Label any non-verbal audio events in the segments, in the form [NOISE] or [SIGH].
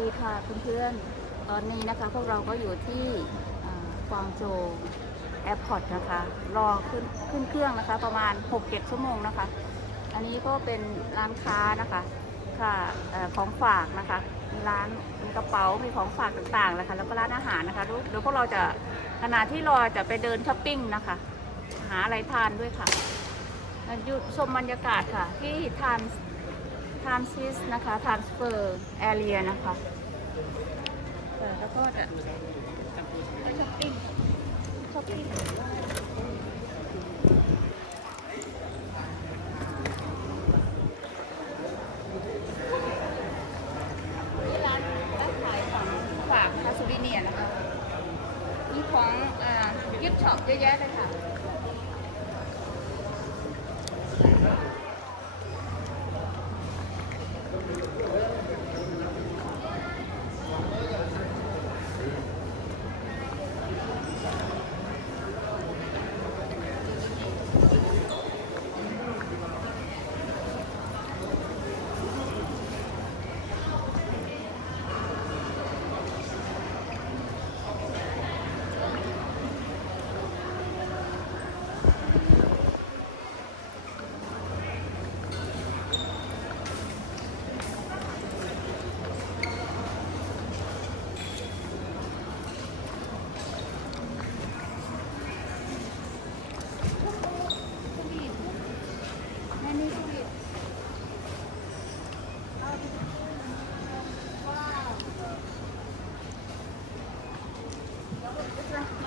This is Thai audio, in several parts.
สวัสดีค่ะเพื่อนๆ ตอนนี้นะคะพวกเราก็อยู่ที่อ่ากวางโจวแอร์พอร์ตนะคะ รอขึ้นขึ้นเครื่องนะคะ ประมาณ 6-7 ชั่วโมงนะคะ อันนี้ก็เป็นร้านค้านะคะค่ะออของฝากนะคะ มีร้านมีกระเป๋า มีของฝากต่างๆนะคะ แล้วก็ร้านอาหารนะคะเดี๋ยวพวกเราจะขณะที่รอจะไปเดินช้อปปิ้งนะคะ หาอะไรทานด้วยค่ะอยู่ชมบรรยากาศค่ะที่ทาน ทรานซิสนะคะทรานสเฟอร์แอเรียนะคะเออแล้วก็จะไปช้อปปิ้งช้อปปิ้งที่ร้านร้านขายของฝากคาซูวิเนียร์นะคะ มีของอ่ายิปช็อปเยอะแยะเลยค่ะ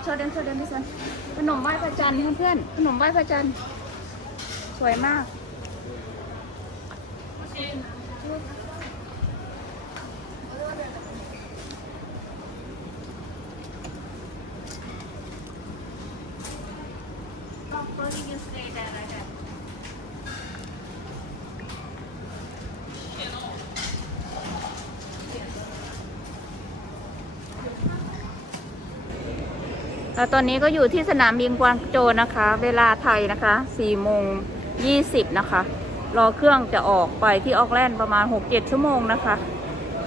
โชว์เดินโชว์เดินพี่ซันขนมไหว้พระจันทร์เพื่อนๆขนมไหว้พระจันทร์สวยมาก แล้วตอนนี้ก็อยู่ที่สนามบินกวางโจวนะคะ เวลาไทยนะคะ4โมง20นะคะ รอเครื่องจะออกไปที่ออกแลนด์ประมาณ 6-7 ชั่วโมงนะคะ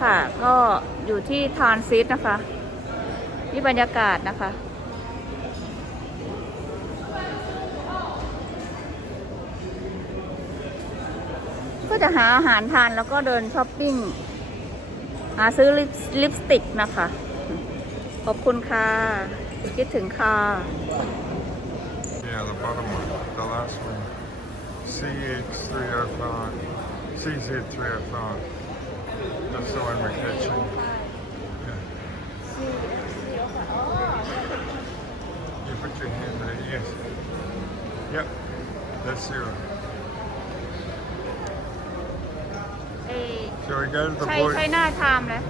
ค่ะ ก็อยู่ที่ทรานซิสนะคะ นี่บรรยากาศนะคะ ก็จะหาอาหารทานแล้วก็เดินช้อปปิ้ง หาซื้อลิปลิปสติกนะคะ ขอบคุณค่ะ คิดถึงค่ะ Yeah, the bottom one, the last one. CH305. CZ305. That's the one we're catching. Yeah. You put your hand there, yes. Yep, that's zero. เอ้ย Shall we go to the ใช่ board? ใช่หน้าไทม์เลย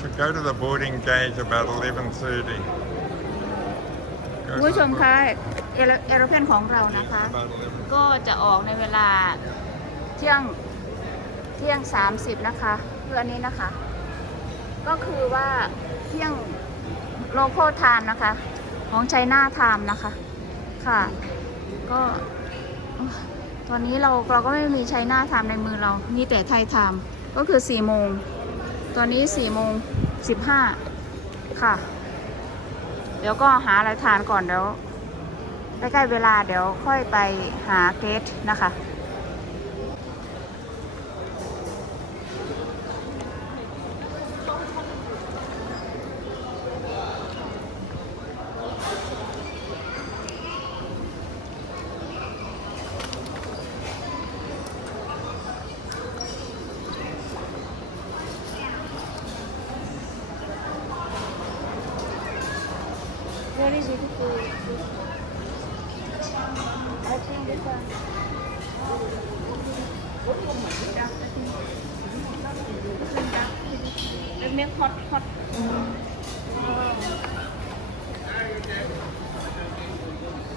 Should go to the boarding gate about 11:30. Go คุณ to ผู้ช the ม board- คะเอโรเอโรเพนของเรานะคะ About 11. ก็จะออกในเวลาเที่ยงเที่ยง 30 นะคะเพื่ออันนี้นะคะ ก็คือว่าเที่ยงโลโก้ไทม์นะคะ ของไชน่าไทม์นะคะ ค่ะ ก็ตอนนี้เราเราก็ไม่มีไชน่าไทม์ในมือเรา มีแต่ไทยไทม์ก็คือ 4 โมง ตัวนี้สี่โมงสิบห้าค่ะ เดี๋ยวก็หาอะไรทานก่อนเดี๋ยวใกล้ๆเวลาเดี๋ยวค่อยไปหาเกสนะคะ เป็นเมียงคอดคอด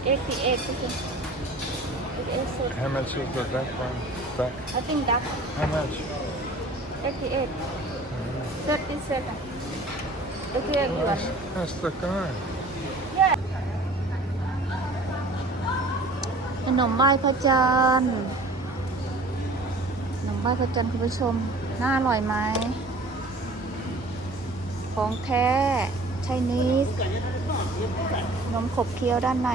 เอ็กซ์เอ็กซ์ How much is the back one? Back. I think duck. How much? 88. Mm. 37. Okay, everyone. That's the guy. Yeah. นมไหว้พระจันทร์ขนมไหว้พระจันทร์คุณผู้ชม น่าอร่อยไหม ของแท้ไชนีสนมขบเคี้ยวด้านใน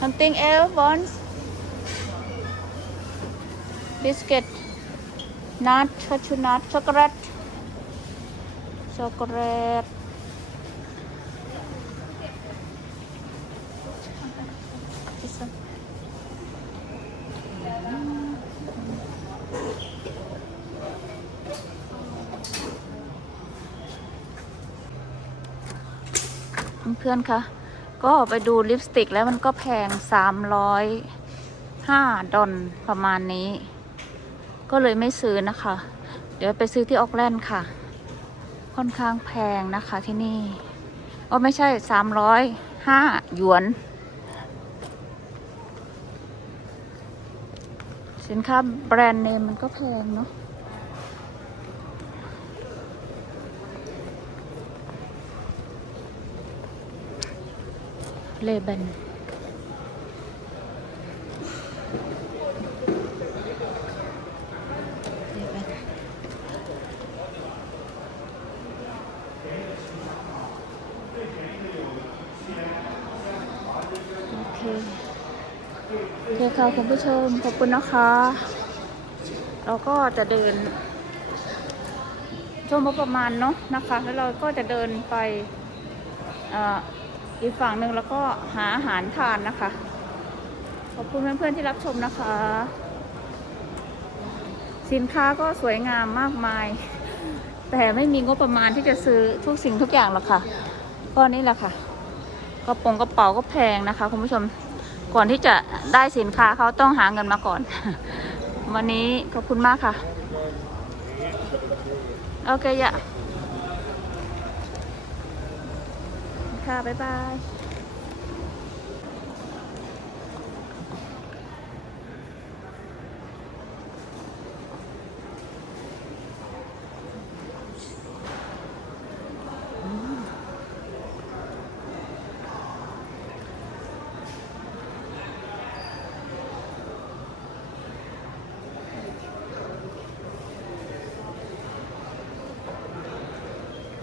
Something else once biscuit nut cashew nut chocolate chocolate This one. เพื่อนๆคะ ก็ไปดูลิปสติกแล้วมันก็แพง 305 ดอลประมาณนี้ ก็เลยไม่ซื้อนะคะ เดี๋ยวไปซื้อที่ออกแลนด์ค่ะ ค่อนข้างแพงนะคะที่นี่โอ้ไม่ใช่305หยวน สินค้าแบรนด์เนมมันก็แพงเนาะเลเบนเลเบน โอเคค่ะคุณผู้ชม ขอบคุณนะคะ เราก็จะเดินช่วงบประมาณเนาะนะคะ แล้วเราก็จะเดินไปอีกฝั่งหนึ่งแล้วก็หาอาหารทานนะคะ ขอบคุณเพื่อนๆที่รับชมนะคะ สินค้าก็สวยงามมากมาย แต่ไม่มีงบประมาณที่จะซื้อทุกสิ่งทุกอย่างหรอกค่ะก็นี่แหละค่ะ กระโปรงกระเป๋าก็แพงนะคะคุณผู้ชมก่อนที่จะได้สินค้าเขาต้องหาเงินมาก่อน วันนี้ขอบคุณมากค่ะ โอเคยะค่ะ บ๊ายบาย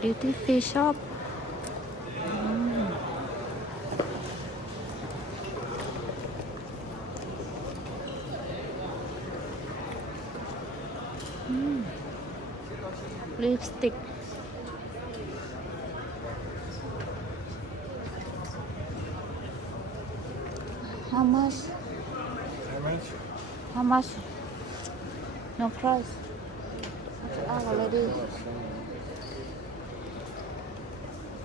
duty free shop อืมอืมลิปสติก how much How much? how much no price oh already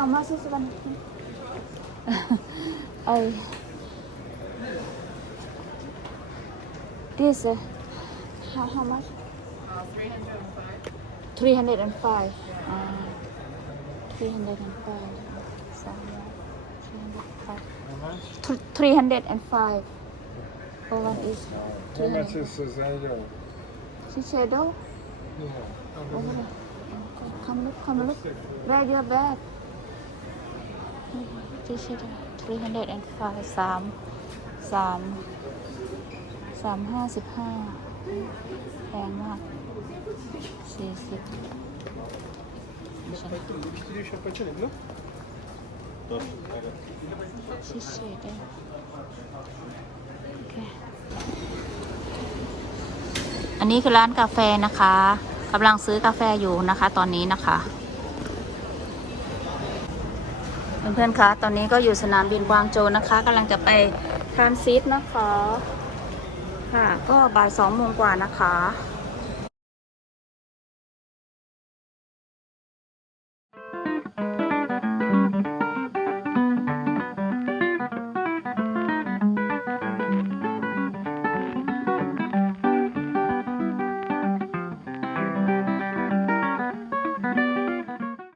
ama [LAUGHS] susuban. Ay. This, uh, how, how much? 305. 305. Uh, 305. So, 305. One is How 300. much is his annual? Yeah. Come look, come look. Where your bag? Shiseido. Three hundred and five. สามสามสามห้าสิบห้าแพงมากสี่สิบชิเชดโอเคอันนี้คือร้านกาแฟนะคะกำลังซื้อกาแฟอยู่นะคะ ตอนนี้นะคะ เพื่อนๆคะ ตอนนี้ก็อยู่สนามบินกวางโจวนะคะกำลังจะไปทานซีดนะคะ ค่ะ ก็บ่ายสองโมงกว่านะคะ